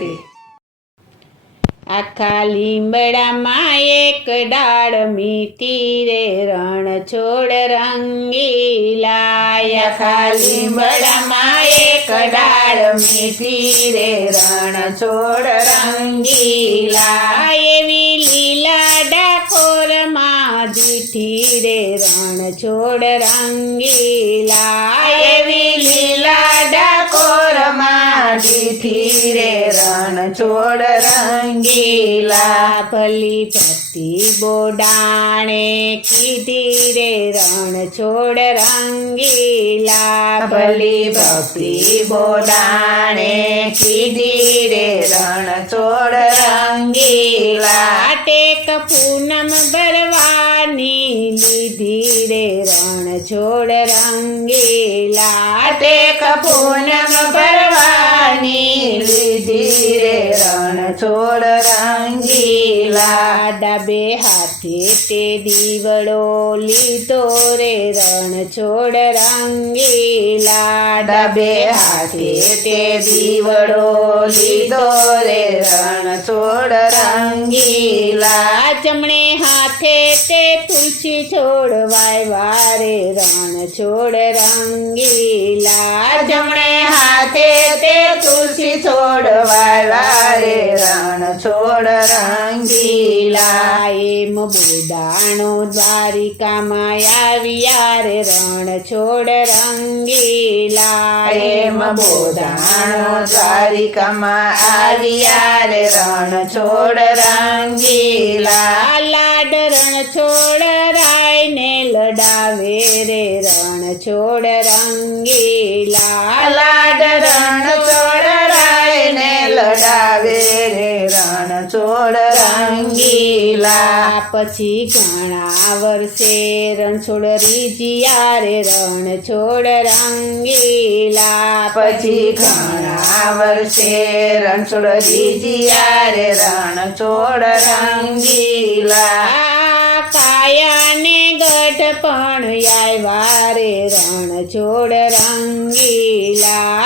રાધે. આખા લીમડામાં એક ડાળ મીઠી રે રણછોડ રંગીલા. આખા લીમડામાં એક ડાળ મીઠી રે રણછોડ રંગીલા. એવી લીલા ડાકોરમાં દીઠી રે રણછોડ રંગીલા. એવી લીલા ડાકોરમાં દીઠી રે રણછોડ રંગીલા. ભલી ભક્તિ બોડાણે કીધી રે રણછોડ રંગીલા. ભલી ભક્તિ બોડાણે કીધી રે રણછોડ રંગીલા. ટેક પૂનમ ભરવાની લીધી રે રણછોડ રંગીલા. ટેક પૂનમ ભરવાની લીધી રે રણછોડ રંગીલા. ડાબે હાથે તે દીવડો લીધો રે રણછોડ રંગીલા. ડાબે હાથે તે દીવડો લીધો રે રણછોડ રંગીલા. જમણે હાથે તે તુલસી છોડ વાવ્યા રે રણછોડ રંગીલા. જમણે હાથે તે તુલસી છોડ વાવ્યા રે રણછોડ રંગીલા. એમ બોડાણો દ્વારિકામાં આવ્યા રે રણછોડ રંગીલા. એમ બોધાણો દ્વારિકામાં આવ્યા રે રણછોડ રંગીલા. લાડ રણછોડ રાય ને લડાવે રે રણછોડ રંગીલા. લાડ રણછોડ રાય ને લડાવે રે રણછોડ રંગીલા. પછી ઘણા વર્ષે રણછોડ રીજ્યા રે રણછોડ રંગીલા. પછી ઘણા વર્ષે રણછોડ રીજ્યા રે રણછોડ રંગીલા. કાયાને ગઢ પણ આવ્યા રે રણછોડ રંગીલા.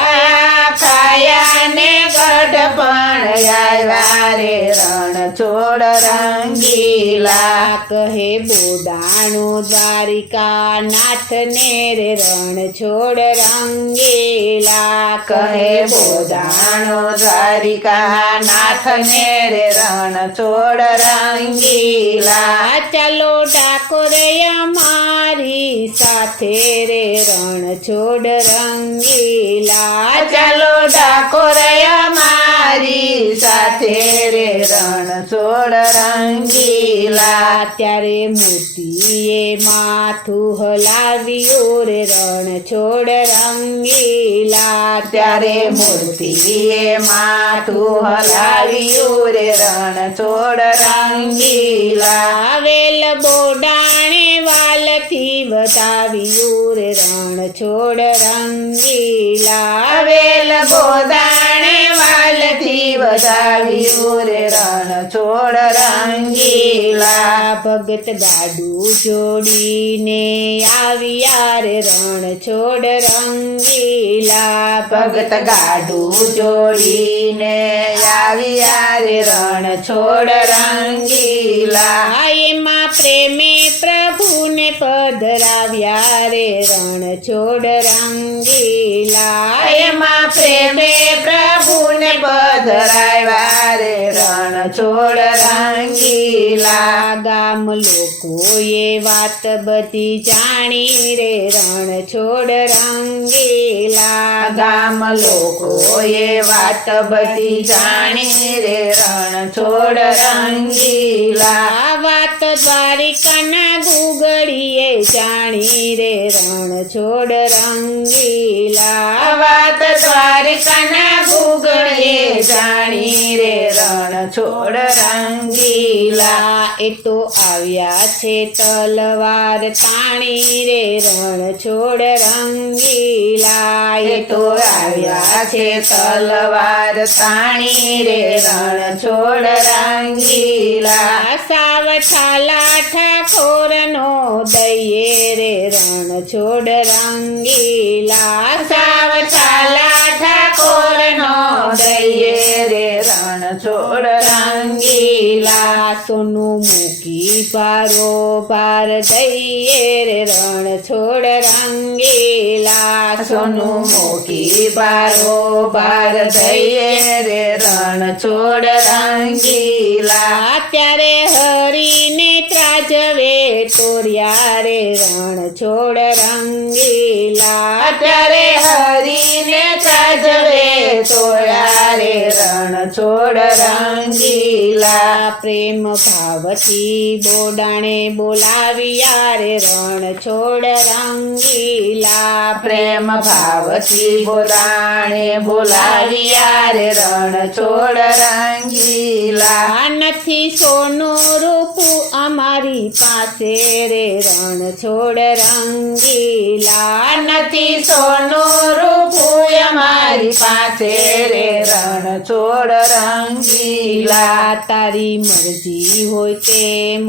કાયાને ગઢ પણ આવ્યા રે રણછોડ રંગીલા. કહે બોડાણું દ્વારિકા નાથને રે રણછોડ રંગીલા. કહે બોધાણો દ્વારિકા નાથને રે રણછોડ રંગીલા. ચાલો ડાકોર અમારી સાથે રે રણછોડ રંગીલા. ચાલો ડાકોર અમારી સાથે રે રણછોડ રંગીલા. ત્યારે મોતીએ માથું હલાવ્યું રે રણછોડ રંગીલા. ત્યારે મૂર્તિએ માથું હલાવ્યું રે રણછોડ રંગીલા. વેલ બોડાણે વાલથી બતાવ્યું રે રણછોડ રંગીલા. વેલ બોદાણે વાલથી વધાવ્યું રે રણછોડ રંગીલા. ભગત ગાડું જોડીને આવ્યા રે રણછોડ રંગીલા. ભગત ગાડું જોડીને આવ્યા રે રણછોડ રંગીલા. એમાં પ્રેમે પ્રભુને પધરાવ્યા રે રણછોડ રંગીલા. એમાં પ્રેમે પ્રભુને પધરાવ્યા રે રણછોડ રંગીલા. ગામ લોકોએ વાત બધી જાણી રે રણછોડ રંગીલા. ગામ લોકોએ વાત બધી જાણી રે રણછોડ રંગીલા. વાત દ્વારિકાના ગુગળીએ જાણી રે રણછોડ રંગીલા. વાત દ્વારિકાના ગુગળીએ જાણી રે રણછોડ રંગીલા. એ તો આવ્યા છે તલવાર તાણી રે રણછોડ રંગીલા. એ તો આવ્યા છે તલવાર તાણી રે રણછોડ રંગીલા. સાવઠાલા ઠાકોરનો દઈએ રે રણછોડ રંગીલા. સાવઠાલા ઠાકોરનો દઈએ રે રણ છોડ રંગીલા. સોનું મૂકી ભારો ભાર દઈએ રે રણ છોડ રંગીલા. સોનું મૂકી બારો બાર દઈએ રે રણ છોડ રંગીલા. ત્યારે હરીને ત્રાજવે તોર્યા રે રણ છોડ રંગીલા. અત્યારે હરીને ત્રાજવે તોયા રે રણ છોડ રંગીલા. પ્રેમ ભાવથી બોડાણે બોલાવ્યા રે રણ છોડ રંગીલા. પ્રેમ ભાવથી બોલાણે બોલાવ્યા રે રણ છોડ રંગીલા. નથી સોનું રૂપું અમારી પાસે રે રણ છોડ રંગીલા. નથી સોનું રૂપું અમારી પાસે રે રણ છોડ રંગીલા. તારી મરજી હોય તેમ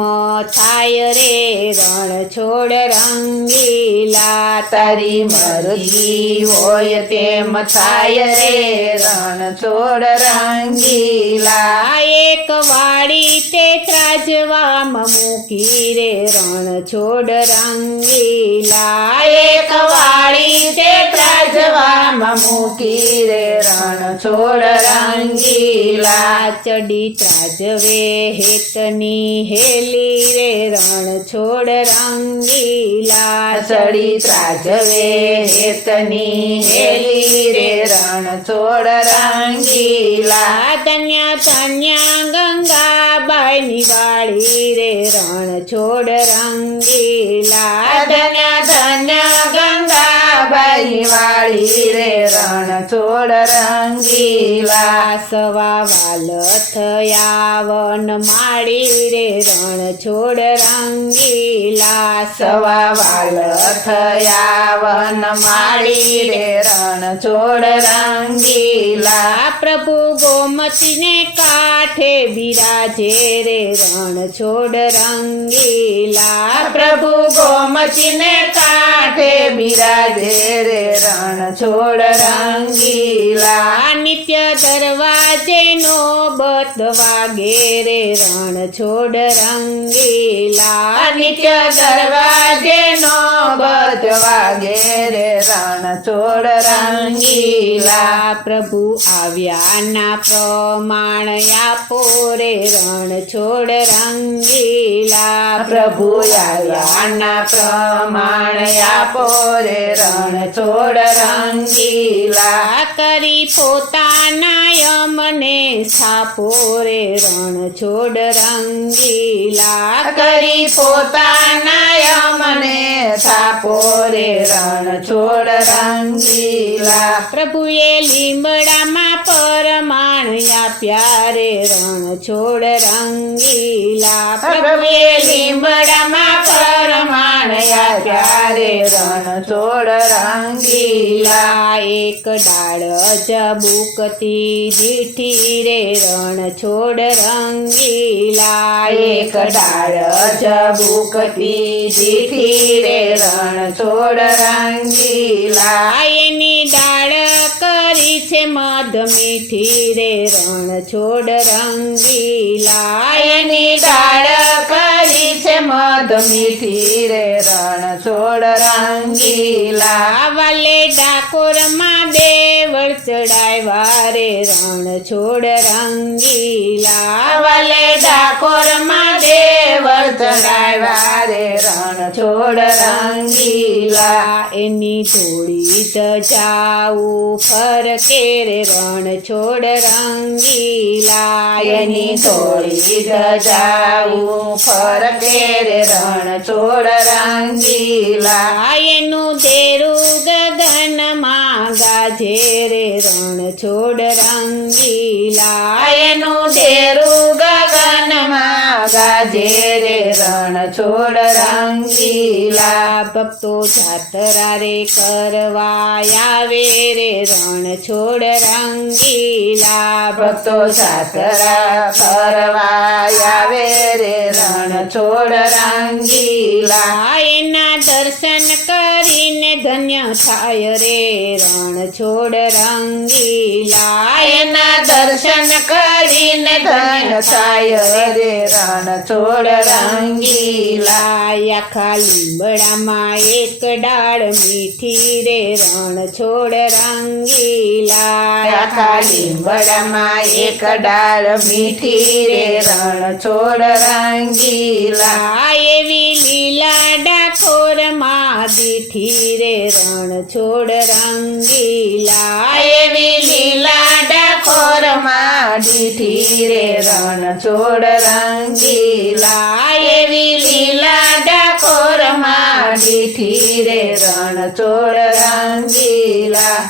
થાય રે રણ છોડ રંગીલા. તારી મરજી હોય તેમ થાય રે રણ છોડ રંગીલા. એક વાડી તે ત્રાજવામાં મૂકી રે રણ છોડ રંગીલા. એક વાળી તે ત્રાજવામાં મૂકી રે રણ છોડ રંગીલા. ચડી ત્રાજવે હેતની હેલી રે રણ છોડ રંગીલા. સડી ત્રાજવે હેતની હેલી રે રણ છોડ રંગીલા. ધન્ય ધન્ય ગંગાબાઈની વાળી રે રણ છોડ રંગીલા. ધન્ય ધન્ય ગંગાબાઈ વાળી રે રણ છોડ રંગીલા. સવા વાલ થયા વન માળી રે રણ છોડ રંગીલા. સવા વાલ થયા વન માળી રે રણ છોડ રંગીલા. પ્રભુ ગોમતીને કાંઠે બિરાજે રે રણ છોડ રંગીલા. પ્રભુ ગોમતીને કાંઠે બિરાજે રે રણ છોડ રંગીલા. નિત્ય દરવાજે નો બત વાગે રે રણ છોડ રંગીલા. નિત્ય દરવાજે નો બધ વાગે રે રણ છોડ રંગીલા. પ્રભુ આવ્યા ના પ્રમાણ આપો રે રણ છોડ રંગીલા. પ્રભુ આવ્યાના પ્રમાણ આપો રે રણ છોડ રંગીલા. કરી પોતાના યમને સ્થાપો રે રણ છોડ રંગીલા. કરી પોતાના યમને થાપો રે રણ છોડ રંગીલા. પ્રભુએ લીમડામાં પરમાણ આપ્યા રે રણ છોડ રંગીલા. પ્રભુએ લીમડામાં પરમાણ આપ્યા રે રણ છોડ રંગીલા. એક ડાળ જબુકતી દીઠી રે રણ છોડ રંગીલા. એક ડાળ જબુકતી દીઠી રે રણ છોડ રંગીલા. એની ડાળ કરી છે મધ મીઠી રે રણ છોડ રંગીલા. એની ડાળ કરી છે મધ મીઠી રે રણ છોડ રંગીલા. વાલે ડાકોરમાં દેવળ ચડાવ્યા રે રણ છોડ રંગીલા. વાલે ડાકોરમાં દેવળ ચડાવ્યા રે રણ છોડ રંગીલા. એની ધોળી ધજાવું ફરકે રે રણ છોડ રંગીલા. એની થોડી ધજાવું ફરકે રે રણ છોડ રંગીલા. એનું દેરું ગગનમાં ગાજે રે રણ છોડ રંગીલા. એનું દેરું ગગનમાં ગાજે રે રણ છોડ રંગીલા. ભક્તો જાત્રા રે કરવા આવે રે રણ છોડ રંગીલા. ભક્તો જાત્રા કરવા આવે રે રણ છોડ રંગીલા. એના દર્શન કરીને ધન્ય થાય રે રણ છોડ રંગીલા. એના દર્શન કરીને ધન થાય રે રણ છોડ રંગીલા આખા લીમડામાં એક ડાળ મીઠી રે રણ છોડ રંગીલા આખા લીમડામાં એક ડાળ મીઠી રે રણ છોડ રંગીલા એવી લીલા ડાકોરમાં દીઠી રે રણ છોડ રંગીલા એવી લીલા ડાકોરમાં દીઠી રે રણ છોડ રંગીલા એવી લીલા ડાકોરમાં દીઠી રે રણ છોડ રંગીલા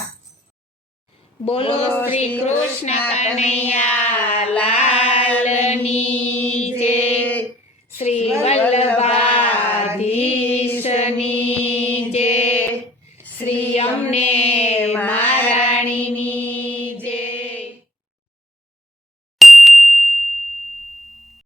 બોલો શ્રી કૃષ્ણ કનૈયા લાલની જય શ્રી વલ્લભાધીશની જય શ્રી અમને